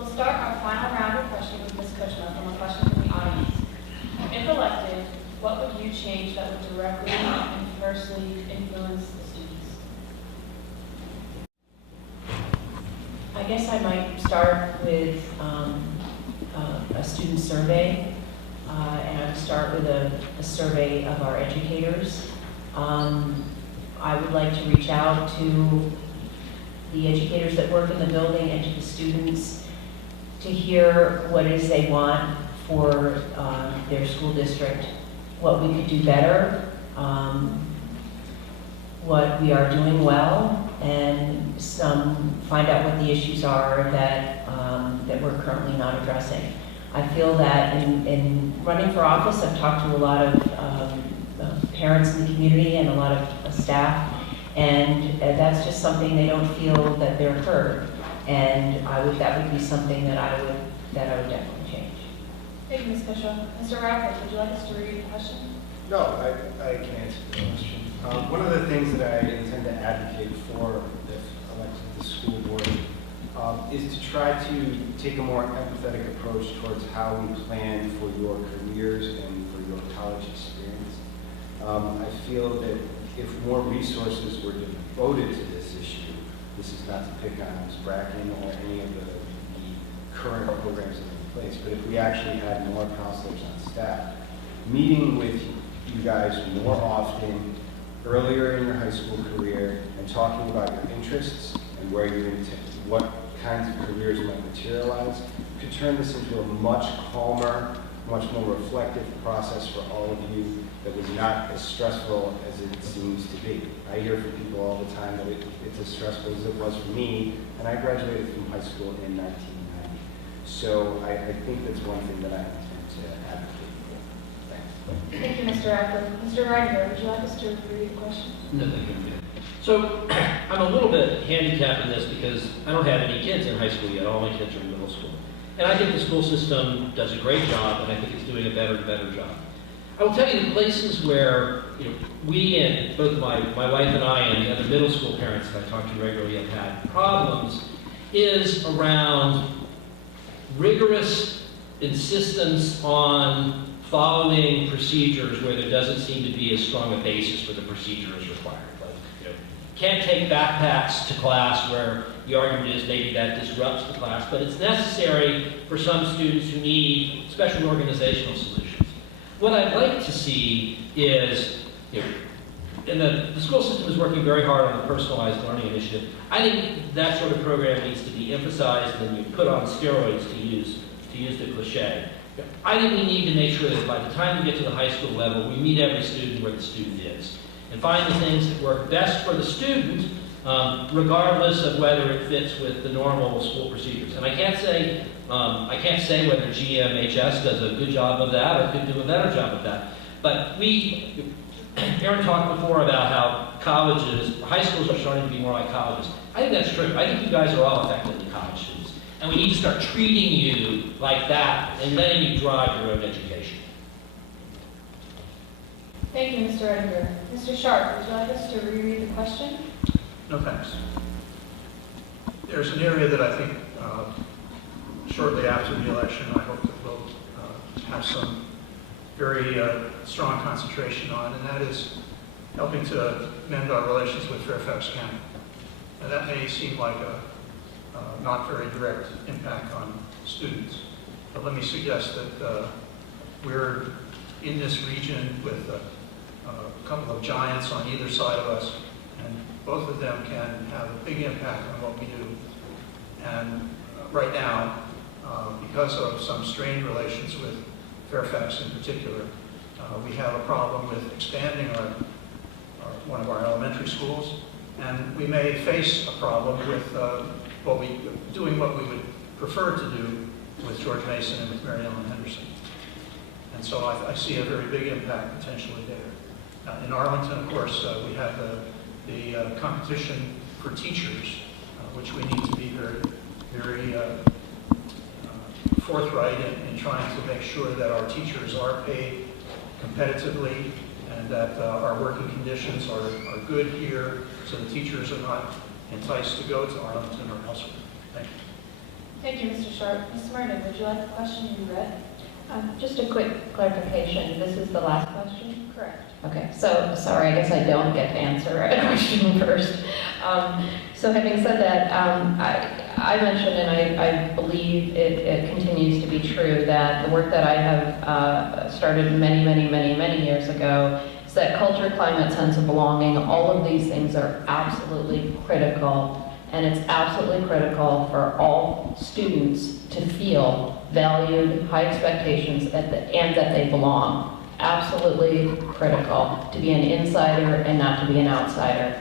We'll start our final round of questions with Ms. Kushner from a question from the audience. If elected, what would you change that would directly and personally influence the students? I guess I might start with a student survey, and I would start with a survey of our educators. I would like to reach out to the educators that work in the building and to the students to hear what it is they want for their school district, what we could do better, what we are doing well, and find out what the issues are that we're currently not addressing. I feel that in running for office, I've talked to a lot of parents in the community and a lot of staff, and that's just something they don't feel that they're heard. And that would be something that I would definitely change. Thank you, Ms. Kushner. Mr. Radford, would you like us to read the question? No, I can answer the question. One of the things that I intend to advocate for if elected to the school board is to try to take a more empathetic approach towards how we plan for your careers and for your college experience. I feel that if more resources were devoted to this issue, this is not to pick on Ms. Bracken or any of the current programs that are in place, but if we actually had more counselors on staff, meeting with you guys more often, earlier in your high school career, and talking about your interests and where you're into, what kinds of careers might materialize, could turn this into a much calmer, much more reflective process for all of you that was not as stressful as it seems to be. I hear from people all the time that it's as stressful as it was for me, and I graduated from high school in 1990. So I think that's one thing that I intend to advocate for. Thanks. Thank you, Mr. Radford. Mr. Reitinger, would you like us to read the question? No, thank you. So I'm a little bit handicapped in this because I don't have any kids in high school yet. All my kids are in middle school. And I think the school system does a great job, and I think it's doing a better and better job. I will tell you the places where we and both my wife and I and the other middle school parents that I talk to regularly have had problems is around rigorous insistence on following procedures where there doesn't seem to be as strong a basis for the procedure as required. Like, can't take backpacks to class where the argument is maybe that disrupts the class, but it's necessary for some students who need special organizational solutions. What I'd like to see is, and the school system is working very hard on the personalized learning initiative. I think that sort of program needs to be emphasized and you put on steroids to use the cliche. I think we need to make sure that by the time we get to the high school level, we meet every student where the student is and find the things that work best for the student, regardless of whether it fits with the normal school procedures. And I can't say whether GMHS does a good job of that or could do a better job of that. But Aaron talked before about how high schools are starting to be more like colleges. I think that's true. I think you guys are all effectively college students. And we need to start treating you like that and letting you drive your own education. Thank you, Mr. Reitinger. Mr. Sharp, would you like us to reread the question? No, thanks. There's an area that I think shortly after the election, I hope that we'll have some very strong concentration on, and that is helping to mend our relations with Fairfax County. Now, that may seem like a not very direct impact on students, but let me suggest that we're in this region with a couple of giants on either side of us, and both of them can have a big impact on what we do. And right now, because of some strained relations with Fairfax in particular, we have a problem with expanding one of our elementary schools, and we may face a problem with doing what we would prefer to do with George Mason and with Mary Ellen Henderson. And so I see a very big impact potentially there. In Arlington, of course, we have the competition for teachers, which we need to be very, very forthright in trying to make sure that our teachers are paid competitively and that our working conditions are good here so the teachers are not enticed to go to Arlington or elsewhere. Thank you. Thank you, Mr. Sharp. Ms. Martin, would you like the question you read? Just a quick clarification. This is the last question? Correct. Okay, so, sorry, I guess I don't get to answer a question first. So having said that, I mentioned, and I believe it continues to be true, that the work that I have started many years ago is that culture, climate, sense of belonging, all of these things are absolutely critical. And it's absolutely critical for all students to feel valued, high expectations, and that they belong. Absolutely critical to be an insider and not to be an outsider.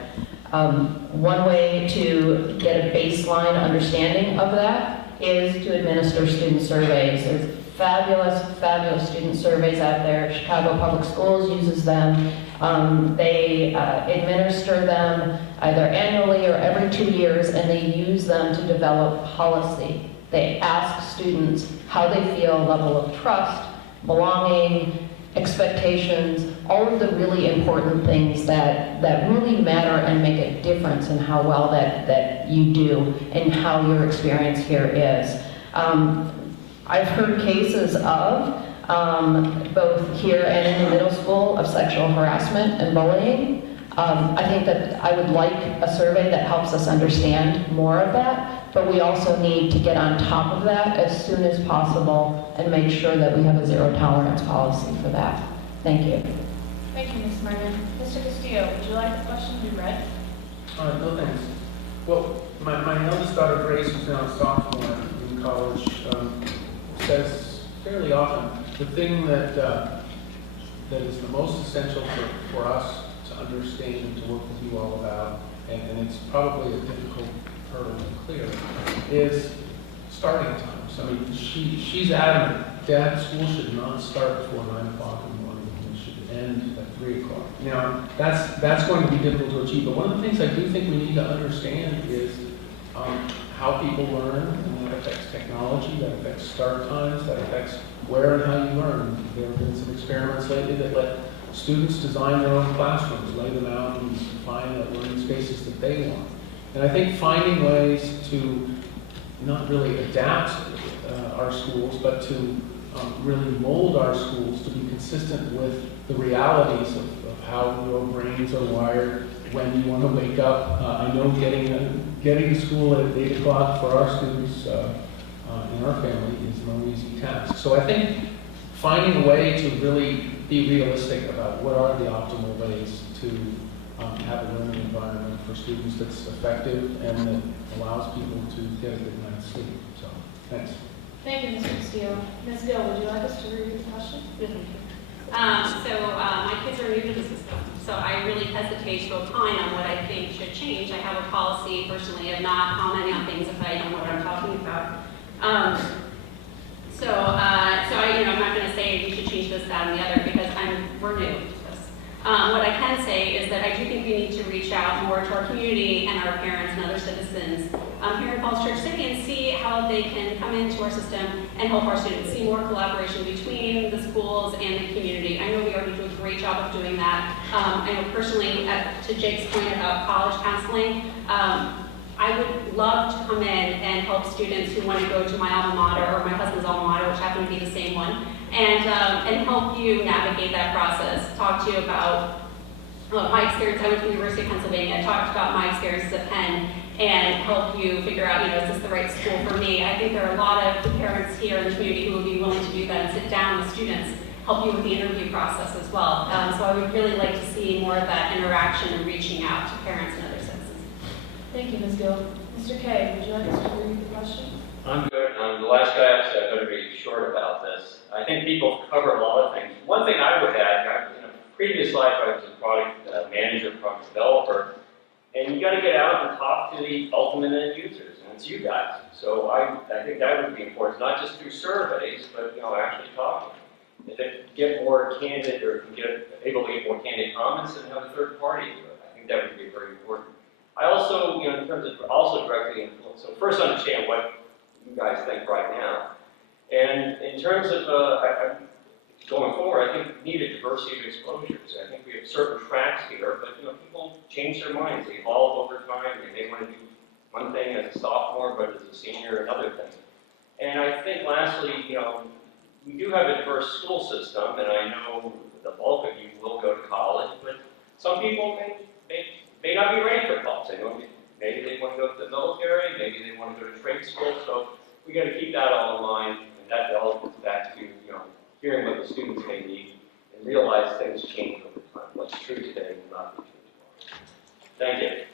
One way to get a baseline understanding of that is to administer student surveys. There's fabulous student surveys out there. Chicago Public Schools uses them. They administer them either annually or every 2 years, and they use them to develop policy. They ask students how they feel, level of trust, belonging, expectations, all of the really important things that really matter and make a difference in how well that you do and how your experience here is. I've heard cases of, both here and in the middle school, of sexual harassment and bullying. I think that I would like a survey that helps us understand more of that, but we also need to get on top of that as soon as possible and make sure that we have a zero tolerance policy for that. Thank you. Thank you, Ms. Martin. Mr. Castillo, would you like the question you read? No, thanks. Well, my youngest daughter, Grace, who's now a sophomore in college, says fairly often the thing that is the most essential for us to understand and to work with you all about, and it's probably a difficult hurdle to clear, is starting times. I mean, she's adamant, Dad, school should not start before 9 o'clock in the morning. It should end at 3 o'clock. Now, that's going to be difficult to achieve, but one of the things I do think we need to understand is how people learn, and that affects technology, that affects start times, that affects where and how you learn. There have been some experiments lately that let students design their own classrooms, lay them out and find the learning spaces that they want. And I think finding ways to not really adapt our schools, but to really mold our schools to be consistent with the realities of how your brains are wired, when you want to wake up. I know getting to school at 8 o'clock for our students in our family is no easy task. So I think finding a way to really be realistic about what are the optimal ways to have a learning environment for students that's effective and that allows people to get a good night's sleep. So, thanks. Thank you, Mr. Castillo. Ms. Gill, would you like us to read the question? My kids are new to the system, so I really hesitate to opine on what I think should change. I have a policy personally of not commenting on things if I don't know what I'm talking about. I'm not going to say we should change this, that, and the other because we're new to this. What I can say is that I do think we need to reach out more to our community and our parents and other citizens here in Falls Church City and see how they can come into our system and help our students, see more collaboration between the schools and the community. I know we already do a great job of doing that. I know personally, to Jake's point about college counseling, I would love to come in and help students who want to go to my alma mater or my husband's alma mater, which happen to be the same one, and help you navigate that process. Talk to you about my experience. I went to the University of Pennsylvania. Talked about my experiences at Penn and help you figure out, is this the right school for me? I think there are a lot of parents here in the community who would be willing to do that and sit down with students, help you with the interview process as well. So I would really like to see more of that interaction and reaching out to parents and other citizens. Thank you, Ms. Gill. Mr. Kay, would you like us to read the question? I'm good. The last guy actually, I'm going to be short about this. I think people cover a lot of things. One thing I would add, in a previous life I was a product manager, product developer, and you got to get out and talk to the ultimate end users, and it's you guys. So I think that would be important, not just through surveys, but actually talking. If they get more candid or able to get more candid comments, and have a third party do it. I think that would be very important. I also, in terms of also directly influence, so first understand what you guys think right now. And in terms of going forward, I think we need a diversity of exposures. I think we have certain tracks here, but people change their minds, they evolve over time, and they want to do one thing as a sophomore, but as a senior, another thing. And I think lastly, we do have a diverse school system, and I know the bulk of you will go to college, but some people may not be ready for college. Maybe they want to go to the military, maybe they want to go to trade school, so we got to keep that all in mind, and that all goes back to, hearing what the students may need, and realize things change over time. What's true today will not be true tomorrow. Thank you.